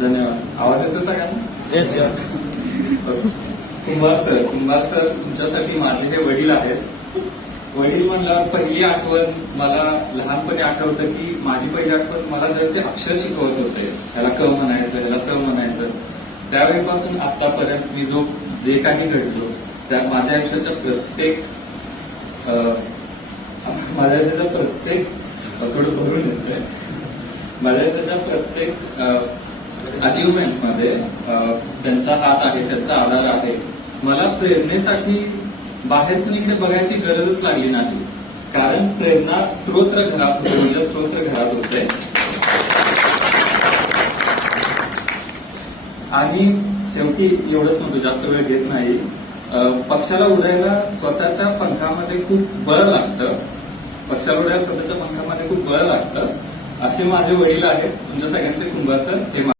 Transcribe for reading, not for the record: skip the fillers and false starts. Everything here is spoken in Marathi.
धन्यवाद. आवाज येतो सगळ्यांना? Yes yes. कुंभार सर तुमच्यासाठी माझे हे वडील आहेत. वडील म्हणल्यावर पहिली आठवण मला लहानपणी आठवतं की माझी पहिली आठवण मला जेव्हा ते अक्षर शिकवत होते, त्याला क म्हणायचं, त्याला स म्हणायचं, त्यावेळीपासून आतापर्यंत मी जे काही घडलो त्या माझ्या आयुष्याच्या प्रत्येक थोडं भरून येतंय, माझ्या आयुष्याच्या प्रत्येक अचिव्हमेंट मध्ये त्यांचा हात आहे, त्यांचा आधार आहे. मला प्रेरणेसाठी बाहेर इकडे बघायची गरजच लागली नाही, कारण प्रेरणा स्तोत्र घरात होते, म्हणजे स्तोत्र घरात होते. आणि शेवटी एवढंच म्हणतो, जास्त वेळ घेत नाही. पक्षाला उडायला स्वतःच्या पंखामध्ये खूप बळ लागतं, पक्षाला उडायला स्वतःच्या पंखामध्ये खूप बळ लागतं. असे माझे वडील आहेत तुमच्या सगळ्यांचे कुंभार सर. हे